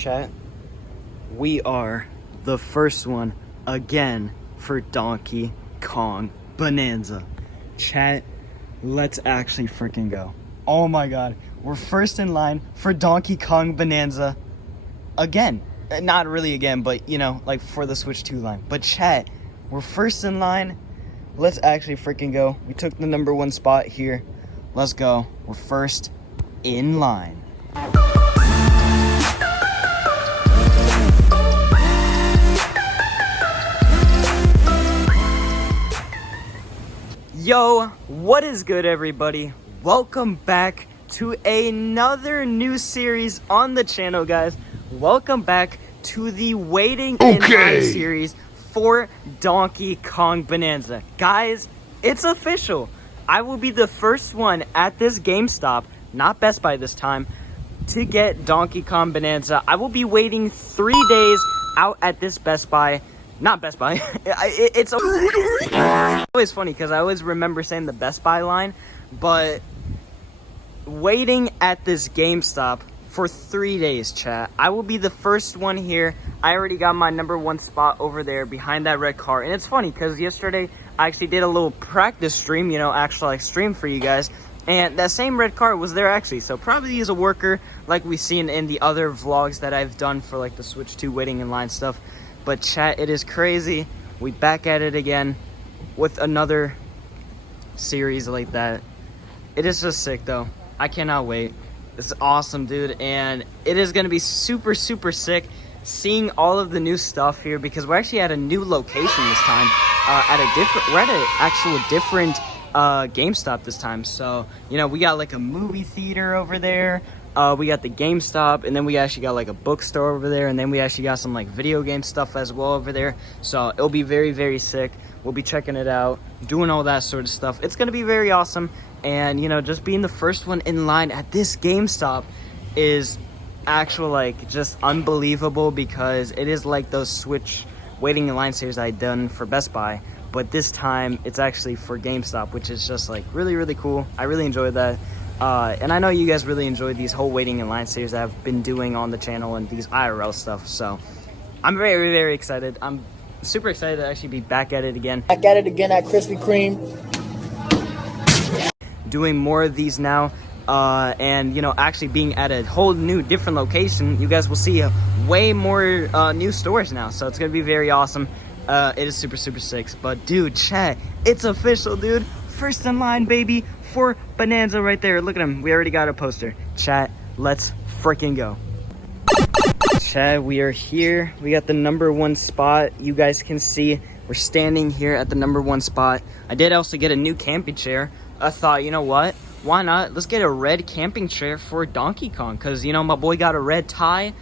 chat, we are the first one again for Donkey Kong Bonanza. Chat, let's actually freaking go. Oh my god, we're first in line for Donkey Kong Bonanza again. Not really again, but you know, like for the Switch 2 line. But chat, we're first in line. Let's actually freaking go. We took the #1 spot here. Let's go. We're first in line. Yo, what is good, everybody? Welcome back to another new series on the channel, guys. Welcome back to the Waiting in Line series for Donkey Kong Bonanza. Guys, it's official. I will be the first one at this GameStop, not Best Buy this time, to get Donkey Kong Bonanza. I will be waiting 3 days out at this Best Buy. Not Best Buy. It's always funny because I always remember saying the Best Buy line, but waiting at this GameStop for 3 days, chat. I will be the first one here. I already got my #1 spot over there behind that red car. And it's funny because yesterday I actually did a little practice stream, you know, actually like stream for you guys. And that same red car was there actually. So probably is a worker like we've seen in the other vlogs that I've done for like the Switch 2 waiting in line stuff. But chat, it is crazy. We back at it again with another series like that. It is just sick though. I cannot wait. It's awesome, dude, and it is going to be super sick seeing all of the new stuff here because we're actually at a new location this time. We're at a different GameStop this time. So, you know, we got like a movie theater over there. We got the GameStop, and then we actually got like a bookstore over there, and then we actually got some like video game stuff as well over there. So it'll be very sick. We'll be checking it out, doing all that sort of stuff. It's gonna be very awesome, and you know, just being the first one in line at this GameStop is actual like just unbelievable because it is like those Switch waiting in line series I done for Best Buy, but this time it's actually for GameStop, which is just like really cool. I really enjoyed that. And I know you guys really enjoyed these whole waiting in line series that I've been doing on the channel and these IRL stuff. So I'm very excited. I'm super excited to actually be back at it again. Back at it again at Krispy Kreme. Doing more of these now. And you know, actually being at a whole new different location. You guys will see way more new stores now. So it's going to be very awesome. It is super sick. But dude, chat, it's official, dude. First in line, baby, for Bonanza right there. Look at him. We already got a poster. Chat, let's freaking go. Chat, we are here. We got the #1 spot. You guys can see we're standing here at the #1 spot. I did also get a new camping chair. I thought, you know what? Why not? Let's get a red camping chair for Donkey Kong. Because, you know, my boy got a red tie.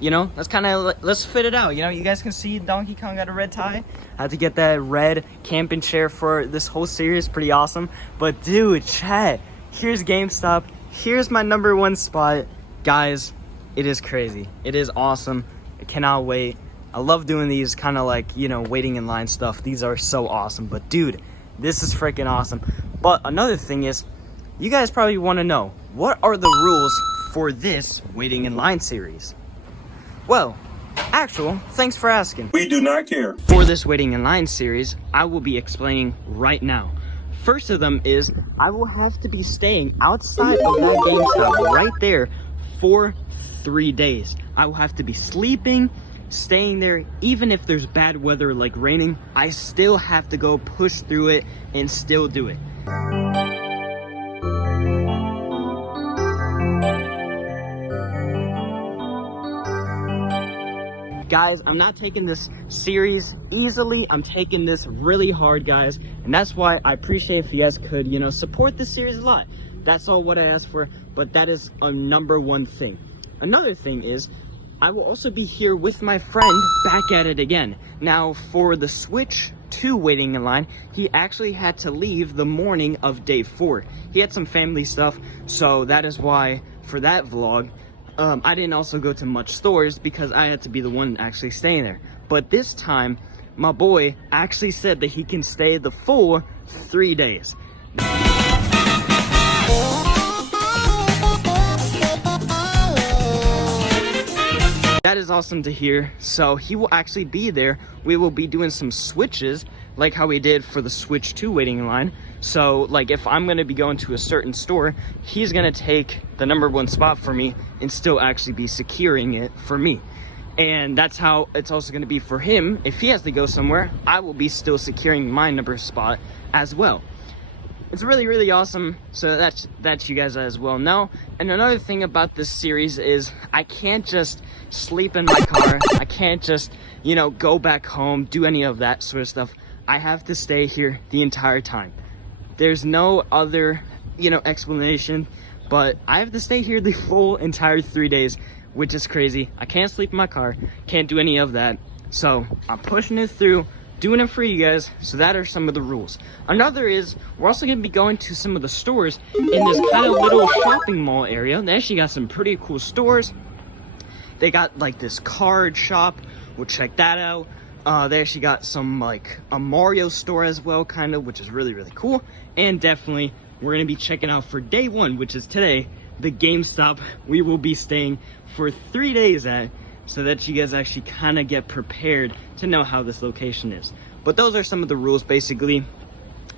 You know, that's kind of, let's fit it out. You know, you guys can see Donkey Kong got a red tie. I had to get that red camping chair for this whole series. Pretty awesome. But dude, chat, here's GameStop. Here's my #1 spot. Guys, it is crazy. It is awesome. I cannot wait. I love doing these kind of like, you know, waiting in line stuff. These are so awesome. But dude, this is freaking awesome. But another thing is, you guys probably want to know, what are the rules for this waiting in line series? Well, thanks for asking. We do not care. For this waiting in line series, I will be explaining right now. First of them is, I will have to be staying outside of that GameStop right there for 3 days. I will have to be sleeping, staying there, even if there's bad weather like raining, I still have to go push through it and still do it. Guys, I'm not taking this series easily. I'm taking this really hard, guys. And that's why I appreciate if you guys could, you know, support this series a lot. That's all what I asked for, but that is a #1 thing. Another thing is, I will also be here with my friend back at it again. Now, for the Switch 2 waiting in line, he actually had to leave the morning of day 4. He had some family stuff, so that is why, for that vlog, I didn't also go to much stores because I had to be the one actually staying there. But this time, my boy actually said that he can stay the full 3 days. That is awesome to hear. So he will actually be there. We will be doing some switches like how we did for the Switch 2 waiting in line. So like if I'm gonna be going to a certain store, he's gonna take the #1 spot for me and still actually be securing it for me. And that's how it's also gonna be for him. If he has to go somewhere, I will be still securing my number spot as well. It's really, really awesome. So that's you guys as well know. And another thing about this series is I can't just sleep in my car. I can't just, you know, go back home, do any of that sort of stuff. I have to stay here the entire time. There's no other, you know, explanation, but I have to stay here the full entire 3 days, which is crazy. I can't sleep in my car, can't do any of that. So I'm pushing it through, doing it for you guys. So that are some of the rules. Another is we're also going to be going to some of the stores in this kind of little shopping mall area. They actually got some pretty cool stores. They got like this card shop. We'll check that out. They actually got some like a Mario store as well, kind of, which is really, really cool. And definitely we're going to be checking out for day 1, which is today, the GameStop we will be staying for 3 days at, so that you guys actually kind of get prepared to know how this location is. But those are some of the rules basically,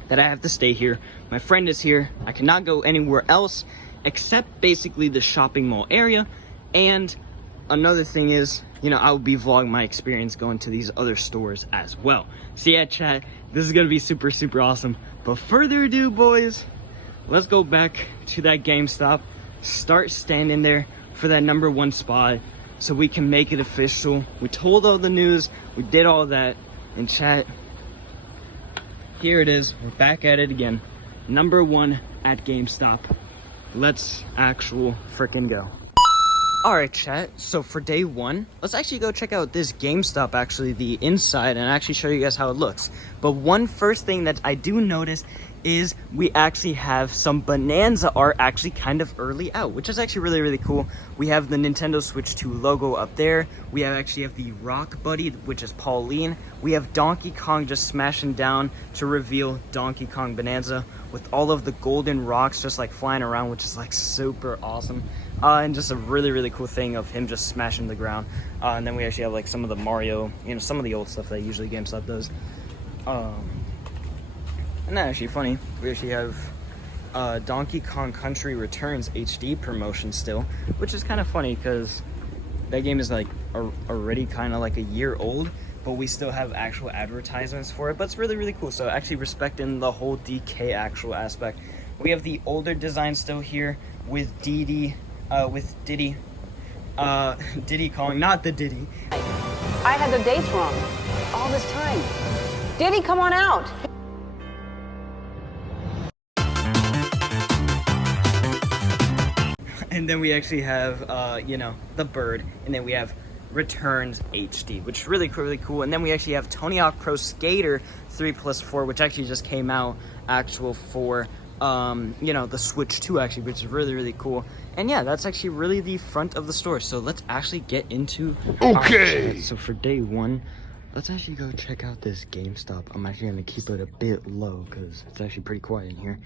that I have to stay here. My friend is here. I cannot go anywhere else except basically the shopping mall area. And another thing is, you know, I will be vlogging my experience going to these other stores as well. So yeah, chat, this is gonna be super, super awesome. But further ado, boys, let's go back to that GameStop, start standing there for that #1 spot so we can make it official. We told all the news, we did all that, and chat, here it is, we're back at it again. #1 at GameStop. Let's actual freaking go. Alright chat, so for day 1, let's actually go check out this GameStop, actually the inside, and actually show you guys how it looks. But one first thing that I do notice is we actually have some Bananza art actually kind of early out, which is actually really, really cool. We have the Nintendo Switch 2 logo up there. We actually have the Rock Buddy, which is Pauline. We have Donkey Kong just smashing down to reveal Donkey Kong Bananza with all of the golden rocks just like flying around, which is like super awesome. And just a really, really cool thing of him just smashing the ground. And then we actually have like some of the Mario, you know, some of the old stuff that usually GameStop does. And that's actually funny. We actually have Donkey Kong Country Returns HD promotion still, which is kind of funny because that game is like already kind of like a year old, but we still have actual advertisements for it. But it's really, really cool. So actually respecting the whole DK actual aspect. We have the older design still here with Diddy Kong, not the Diddy. I had the dates wrong all this time. Diddy, come on out. And then we actually have, you know, the bird, and then we have Returns HD, which is really, really cool. And then we actually have Tony Hawk Pro Skater 3+4, which actually just came out actual for, you know, the Switch 2 actually, which is really, really cool. And yeah, that's actually really the front of the store. So let's actually get into our so for day 1, let's actually go check out this GameStop. I'm actually gonna keep it a bit low because it's actually pretty quiet in here.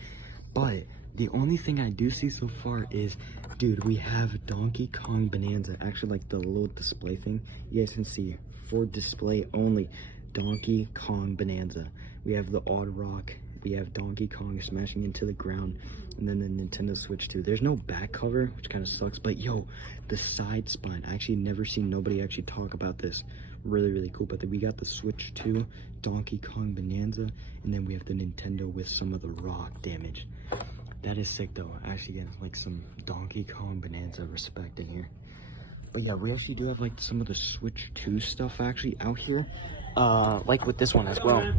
But the only thing I do see so far is, dude, we have Donkey Kong Bonanza. Actually, like the little display thing, you guys can see for display only, Donkey Kong Bonanza. We have the Odd Rock. We have Donkey Kong smashing into the ground, and then the Nintendo Switch 2. There's no back cover, which kind of sucks, but yo, the side spine. I actually never seen nobody actually talk about this. Really, really cool. But then we got the Switch 2, Donkey Kong Bonanza, and then we have the Nintendo with some of the rock damage. That is sick though. Actually getting like some Donkey Kong Bonanza respect in here. But yeah, we actually do have like some of the Switch 2 stuff actually out here. Like with this one as well.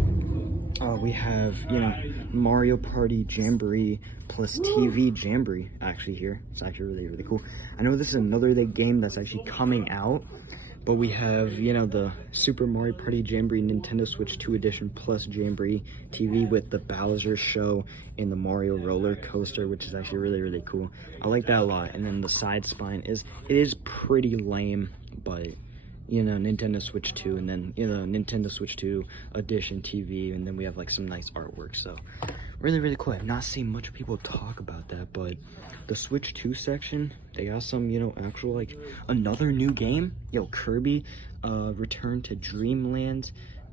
We have, you know, Mario Party Jamboree plus TV Jamboree actually here. It's actually really, really cool. I know this is another game that's actually coming out, but we have, you know, the Super Mario Party Jamboree Nintendo Switch 2 edition plus Jamboree TV with the Bowser show and the Mario roller coaster, which is actually really, really cool. I like that a lot. And then the side spine is pretty lame, but you know, Nintendo Switch 2, and then, you know, Nintendo Switch 2 edition TV, and then we have like some nice artwork. So really, really cool. I've not seen much people talk about that, but the Switch 2 section, they got some, you know, actual, like, another new game. Yo, Kirby, Return to Dreamland,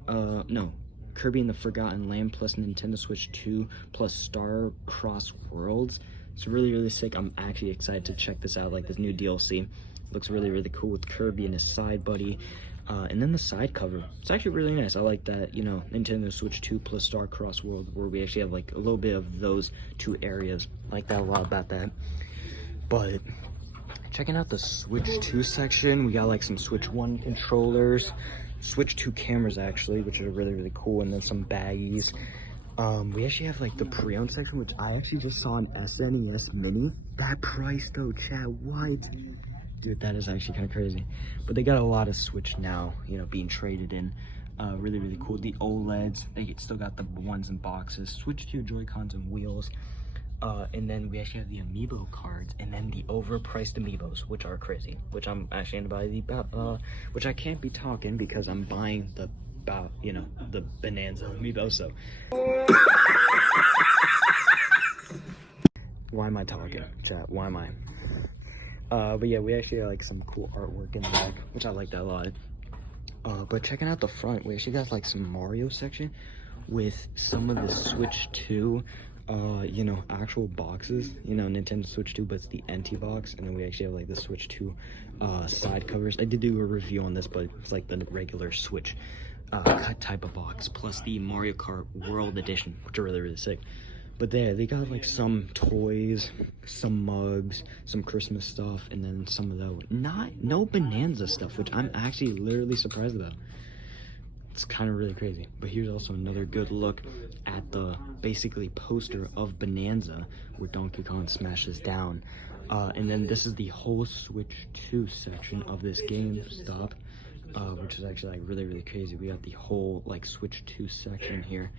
no, Kirby and the Forgotten Land plus Nintendo Switch 2 plus Star Cross Worlds. It's really, really sick. I'm actually excited to check this out, like this new DLC. Looks really, really cool with Kirby and his side buddy. And then the side cover, it's actually really nice. I like that, you know, Nintendo Switch 2 plus Star Cross World, where we actually have like a little bit of those two areas. I like that a lot about that. But checking out the Switch 2 section, we got like some Switch 1 controllers, Switch 2 cameras actually, which are really, really cool, and then some baggies. We actually have like the pre-owned section, which I actually just saw an SNES Mini. That price though, chat, what? Dude, that is actually kind of crazy. But they got a lot of Switch now, you know, being traded in. Really, really cool. The OLEDs, they still got the ones in boxes. Switch 2 Joy-Cons and wheels. And then we actually have the Amiibo cards, and then the overpriced Amiibos, which are crazy. Which I'm actually gonna buy which I can't be talking because I'm buying the, you know, the Bananza Amiibo, so. Why am I talking, chat? Why am I? But yeah, we actually have like some cool artwork in the back, which I like that a lot. But checking out the front, we actually got like some Mario section with some of the Switch 2, you know, actual boxes, you know, Nintendo Switch 2, but it's the NT box. And then we actually have like the Switch 2 side covers. I did do a review on this, but it's like the regular Switch cut type of box, plus the Mario Kart World Edition, which are really, really sick. But there, they got like some toys, some mugs, some Christmas stuff, and then some of the no Bananza stuff, which I'm actually literally surprised about. It's kind of really crazy. But here's also another good look at the basically poster of Bananza, where Donkey Kong smashes down. And then this is the whole Switch 2 section of this GameStop, which is actually like really, really crazy. We got the whole like Switch 2 section here.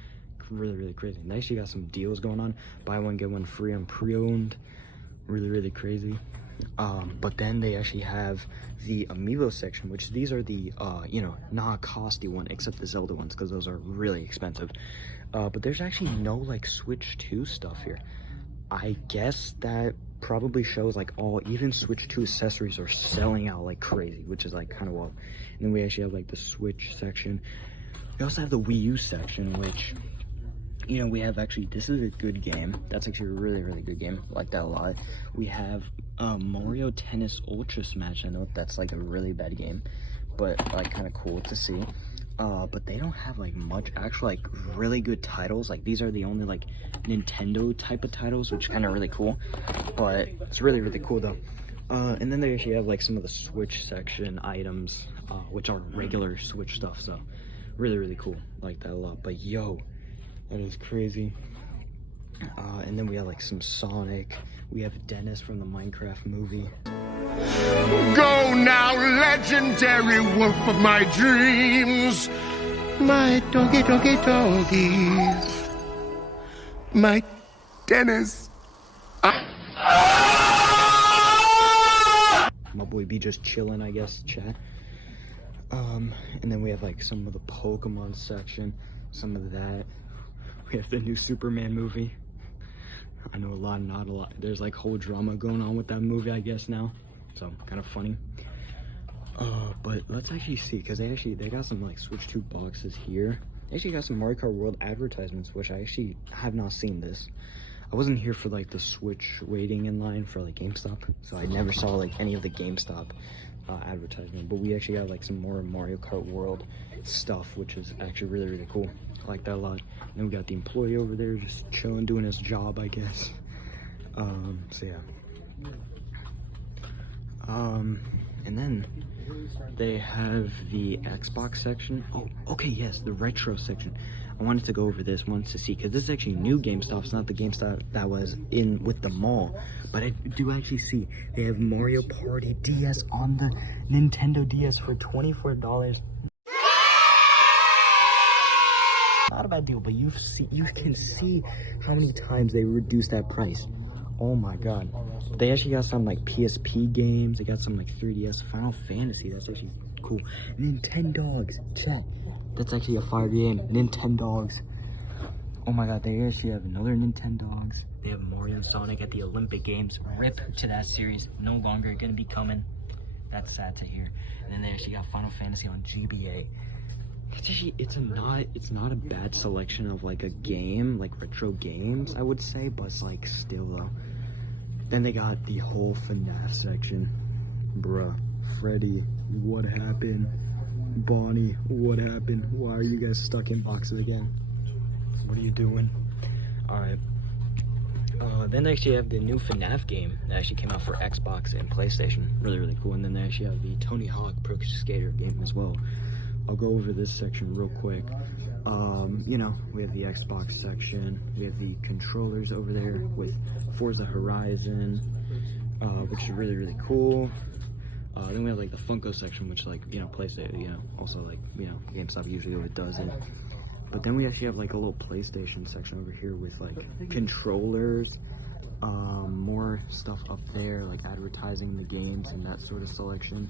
Really, really crazy. They actually got some deals going on. Buy one, get one free on pre-owned. Really, really crazy. But then they actually have the Amiibo section, which these are the, you know, not costly one, except the Zelda ones, because those are really expensive. But there's actually no, like, Switch 2 stuff here. I guess that probably shows, like, even Switch 2 accessories are selling out like crazy, which is, like, kind of wild. And then we actually have, like, the Switch section. We also have the Wii U section, which, you know, we have actually, this is a good game. That's actually a really, really good game. I like that a lot. We have Mario Tennis Ultra Smash. I know that's like a really bad game, but like kind of cool to see. But they don't have like much actual like really good titles. Like these are the only like Nintendo type of titles, which is kind of really cool. But it's really, really cool though. And then they actually have like some of the Switch section items, which are regular Switch stuff. So really, really cool. I like that a lot. But yo, that is crazy. And then we have like some Sonic. We have Dennis from the Minecraft movie. Go now, legendary wolf of my dreams. My doggy, doggy, doggy. My Dennis. My boy be just chilling, I guess, chat. And then we have like some of the Pokemon section, some of that. We have the new Superman movie. I know a lot, not a lot. There's like whole drama going on with that movie, I guess now. So kind of funny. But let's actually see, because they got some like Switch 2 boxes here. They actually got some Mario Kart World advertisements, which I actually have not seen this. I wasn't here for like the Switch waiting in line for like GameStop, so I never saw like any of the GameStop advertisement. But we actually got like some more Mario Kart World stuff, which is actually really, really cool. I like that a lot. And then we got the employee over there just chilling, doing his job, I guess. So yeah. And then they have the Xbox section. Oh, okay, yes, the retro section. I wanted to go over this once to see, because this is actually new GameStop. It's not the GameStop that was in with the mall. But I do actually see they have Mario Party DS on the Nintendo DS for $24. Not a bad deal, but you can see how many times they reduced that price. Oh my god. They actually got some like PSP games. They got some like 3DS Final Fantasy. That's actually cool. Nintendogs. Chat. That's actually a fire game. Nintendogs. Oh my god, they actually have another Nintendogs. They have Mario and Sonic at the Olympic Games. RIP to that series. No longer going to be coming. That's sad to hear. And then they actually got Final Fantasy on GBA. It's not a bad selection of like a game, like retro games, I would say, but it's like still though. Then they got the whole FNAF section. Bruh, Freddy, what happened? Bonnie, what happened? Why are you guys stuck in boxes again? What are you doing? Alright. Then they actually have the new FNAF game that actually came out for Xbox and PlayStation. Really, really cool. And then they actually have the Tony Hawk Pro Skater game as well. I'll go over this section real quick. You know, we have the Xbox section. We have the controllers over there with Forza Horizon, which is really, really cool. Then we have like the Funko section, which like, you know, PlayStation, you know, also like, you know, GameStop usually always does it. But then we actually have like a little PlayStation section over here with like controllers, more stuff up there, like advertising the games and that sort of selection.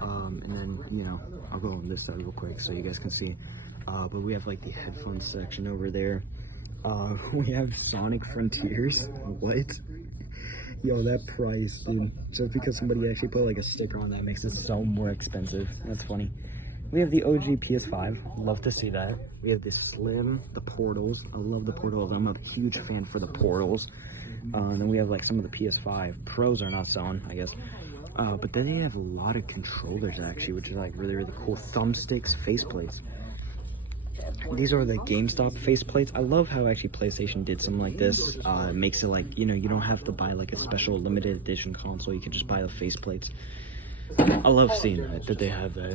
And then, you know, I'll go on this side real quick so you guys can see. But we have like the headphones section over there. We have Sonic Frontiers. What? Yo, that price, dude. So it's because somebody actually put like a sticker on that makes it so more expensive. That's funny. We have the OG PS5. Love to see that. We have the Slim, the Portals. I love the Portals. I'm a huge fan for the Portals. And then we have like some of the PS5 Pros are not selling, I guess. But then they have a lot of controllers actually, which is like really, really cool. Thumbsticks, faceplates. These are the GameStop faceplates. I love how actually PlayStation did something like this. It makes it like, you know, you don't have to buy like a special limited edition console. You can just buy the faceplates. I love seeing that they have that,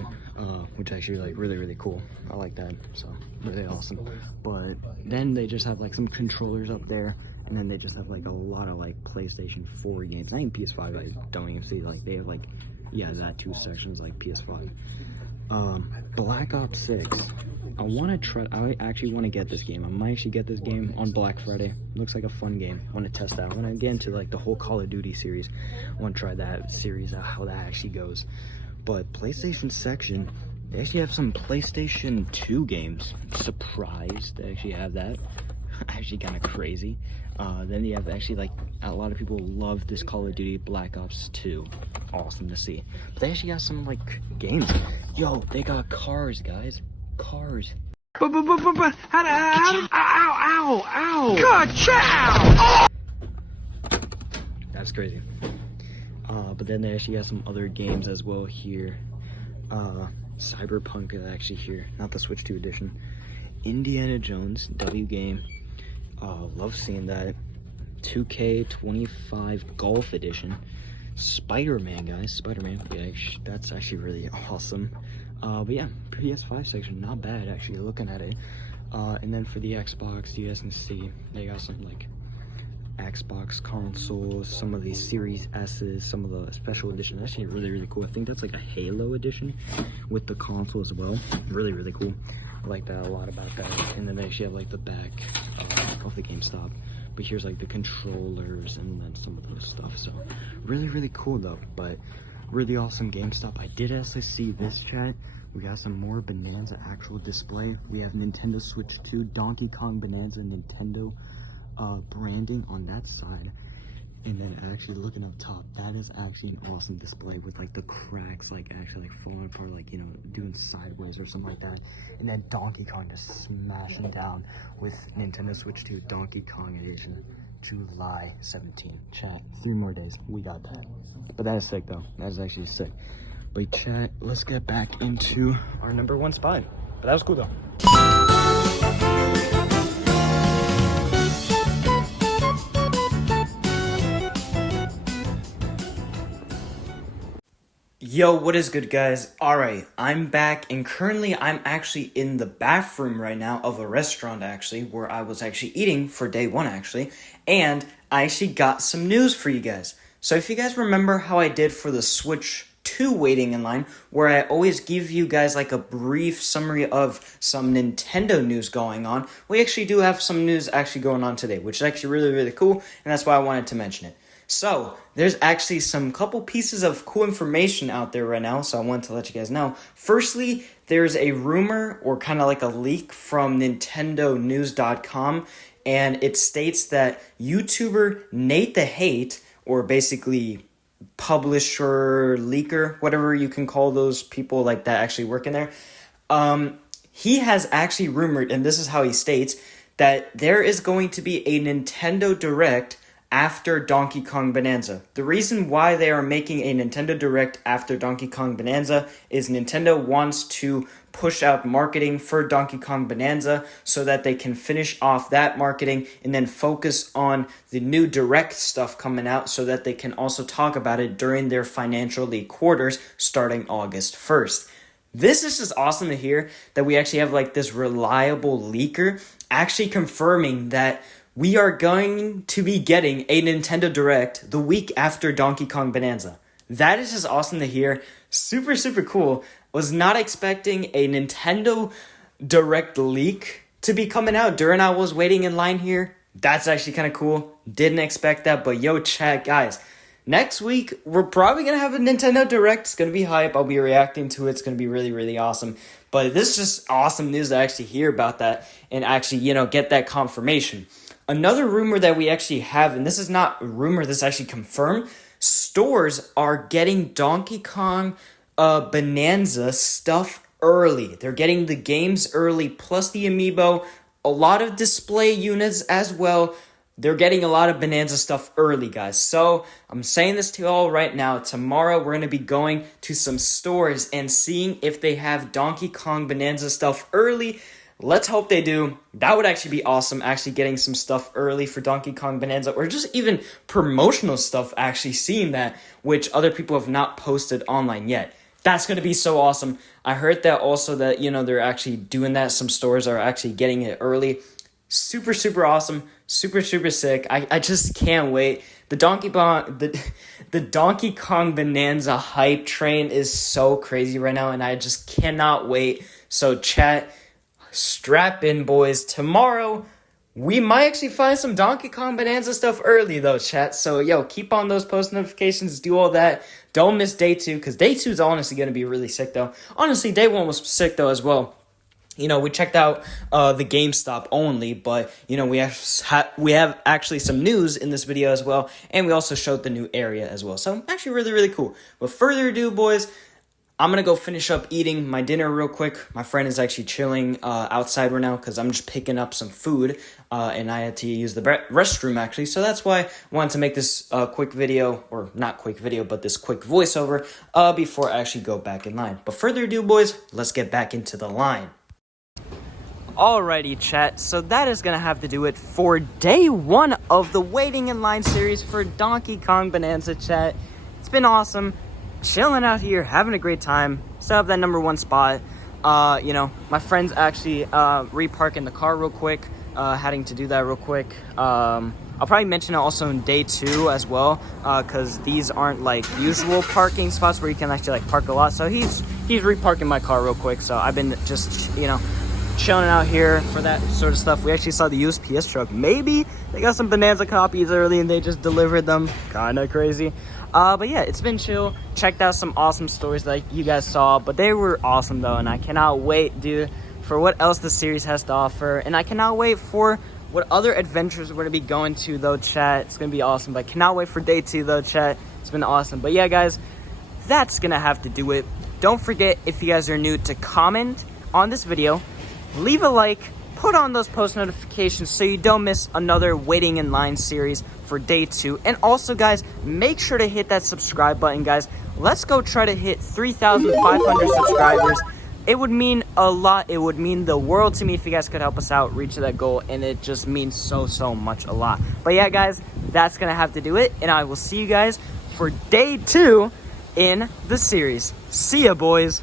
which actually like really, really cool. I like that, so really awesome. But then they just have like some controllers up there, and then they just have like a lot of like PlayStation 4 games. I think PS5, I don't even see, like they have like, yeah, that two sections like PS5. Black Ops 6. I actually want to get this game. I might actually get this game on Black Friday. Looks like a fun game. I want to test that. I want to get into like the whole Call of Duty series. I want to try that series out, how that actually goes. But PlayStation section, they actually have some PlayStation 2 games. Surprised they actually have that. Actually kind of crazy. Then you have actually like a lot of people love this Call of Duty Black Ops 2. Awesome to see. But they actually got some like games. Yo, they got cars, guys. Cars. Ow! Ka-chow! That's crazy. But then they actually got some other games as well here. Cyberpunk is actually here, not the Switch 2 edition. Indiana Jones W game. Love seeing that. 2K25 Golf edition. Spider-Man, guys. Spider-Man. Yeah, that's actually really awesome. But yeah, PS5 section, not bad actually looking at it. And then for the Xbox, you guys can see they got some like Xbox consoles, some of these Series S's, some of the special editions. Actually really, really cool. I think that's like a Halo edition with the console as well. Really, really cool. I like that a lot about that. And then they actually have like the back of the GameStop. But here's like the controllers and then some of those stuff. So really, really cool though. But really awesome GameStop. I did actually see this, chat. We got some more Bananza actual display. We have Nintendo Switch 2, Donkey Kong Bananza, Nintendo branding on that side. And then actually looking up top, that is actually an awesome display with like the cracks like actually like falling apart, like, you know, doing sideways or something like that. And then Donkey Kong just smashing down with Nintendo Switch 2 Donkey Kong Edition. July 17. Chat, 3 more days. We got that. But that is sick though. That is actually sick. But chat, let's get back into our #1 spot. But that was cool though. Yo, what is good, guys? Alright, I'm back, and currently I'm actually in the bathroom right now of a restaurant, actually, where I was actually eating for day 1, actually, and I actually got some news for you guys. So if you guys remember how I did for the Switch 2 waiting in line, where I always give you guys like a brief summary of some Nintendo news going on, we actually do have some news actually going on today, which is actually really, really cool, and that's why I wanted to mention it. So, there's actually some couple pieces of cool information out there right now, so I wanted to let you guys know. Firstly, there's a rumor, or kind of like a leak from NintendoNews.com, and it states that YouTuber Nate the Hate, or basically publisher, leaker, whatever you can call those people like that actually work in there, he has actually rumored, and this is how he states, that there is going to be a Nintendo Direct after Donkey Kong Bonanza. The reason why they are making a Nintendo Direct after Donkey Kong Bonanza is Nintendo wants to push out marketing for Donkey Kong Bonanza so that they can finish off that marketing and then focus on the new Direct stuff coming out so that they can also talk about it during their financially quarters starting August 1st. This is just awesome to hear that we actually have like this reliable leaker actually confirming that we are going to be getting a Nintendo Direct the week after Donkey Kong Bonanza. That is just awesome to hear. Super, super cool. Was not expecting a Nintendo Direct leak to be coming out during I was waiting in line here. That's actually kind of cool. Didn't expect that, but yo, chat, guys. Next week, we're probably going to have a Nintendo Direct. It's going to be hype. I'll be reacting to it. It's going to be really, really awesome. But this is just awesome news to actually hear about that and actually, get that confirmation. Another rumor that we actually have, and this is not a rumor, this is actually confirmed, stores are getting Donkey Kong Bonanza stuff early. They're getting the games early, plus the Amiibo, a lot of display units as well. They're getting a lot of Bonanza stuff early, guys. So, I'm saying this to you all right now. Tomorrow, we're going to be going to some stores and seeing if they have Donkey Kong Bonanza stuff early. Let's hope they do. That would actually be awesome, actually getting some stuff early for Donkey Kong Bonanza, or just even promotional stuff, actually seeing that, which other people have not posted online yet. That's going to be so awesome. I heard that also that, they're actually doing that. Some stores are actually getting it early. Super, super awesome. Super, super sick. I just can't wait. The Donkey Kong Bonanza hype train is so crazy right now, and I just cannot wait. So chat, strap in, boys. Tomorrow, we might actually find some Donkey Kong Bonanza stuff early, though, chat. So, keep on those post notifications. Do all that. Don't miss day 2, because day 2 is honestly going to be really sick, though. Honestly, day 1 was sick, though, as well. We checked out the GameStop only, but, we have actually some news in this video as well, and we also showed the new area as well. So, actually really, really cool. But further ado, boys, I'm going to go finish up eating my dinner real quick. My friend is actually chilling outside right now because I'm just picking up some food, and I had to use the restroom, actually. So that's why I wanted to make this quick video, or not quick video, but this quick voiceover before I actually go back in line. But further ado, boys, let's get back into the line. Alrighty, chat, so that is going to have to do it for day 1 of the Waiting in Line series for Donkey Kong Bonanza, chat. It's been awesome, chilling out here, having a great time, still have that number 1 spot. My friend's actually reparking the car real quick, having to do that real quick. I'll probably mention it also in day 2 as well, because these aren't like usual parking spots where you can actually like park a lot, so he's reparking my car real quick, so I've been just, chilling out here for that sort of stuff. We actually saw the USPS truck. Maybe they got some Bonanza copies early and they just delivered them. Kind of crazy. But yeah, it's been chill. Checked out some awesome stories like you guys saw, but they were awesome though, and I cannot wait, dude, for what else the series has to offer. And I cannot wait for what other adventures we're going to be going to though, chat. It's going to be awesome. But I cannot wait for day 2 though, chat. It's been awesome. But yeah, guys, that's going to have to do it. Don't forget, if you guys are new, to comment on this video, leave a like, put on those post notifications so you don't miss another Waiting in Line series for day 2. And also, guys, make sure to hit that subscribe button, guys. Let's go try to hit 3,500 subscribers. It would mean a lot. It would mean the world to me if you guys could help us out reach that goal. And it just means so, so much a lot. But yeah, guys, that's going to have to do it. And I will see you guys for day 2 in the series. See ya, boys.